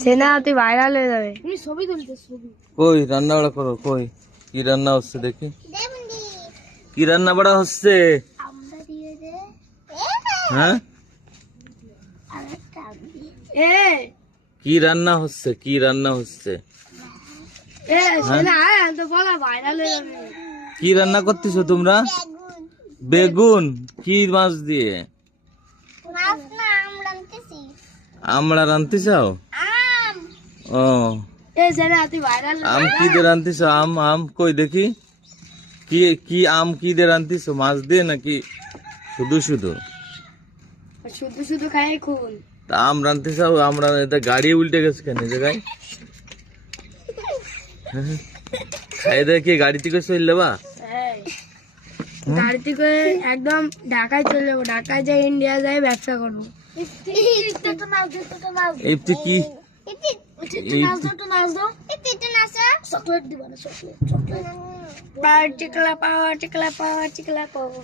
সেনা তুই ভাইরাল হয়ে যাবে। কই রান্না বাড়া করো, কই কি রান্না হচ্ছে দেখি, কি রান্না বাড়া হচ্ছে? হ্যাঁ কি রান্না হচ্ছে, কি রান্না হচ্ছে? কি রান্না করতেছো তোমরা? বেগুন? কি মাছ দিয়ে? আমরা রান্তি চাও? ও আম কি দিয়ে রান্তিছ? আম আম কই দেখি, কি কি আম কি দিয়ে রান্তিছ? মাছ দিয়ে নাকি শুধু শুধু? শুধু শুধু খাই খুন। আম রান্তি চাও? আমরা এটা গাড়ি উল্টে গেছে কেন জায়গায়? খাই দেখি গাড়ি থেকে চললে বা গাড়ি থেকে একদম ঢাকায় চলে যাবো, ঢাকায় যাই ইন্ডিয়া যাই ব্যবসা করবো। এই তুই কি টিকলা পাওয়া টিকলা পাওয়া টিকলা পাওয়া।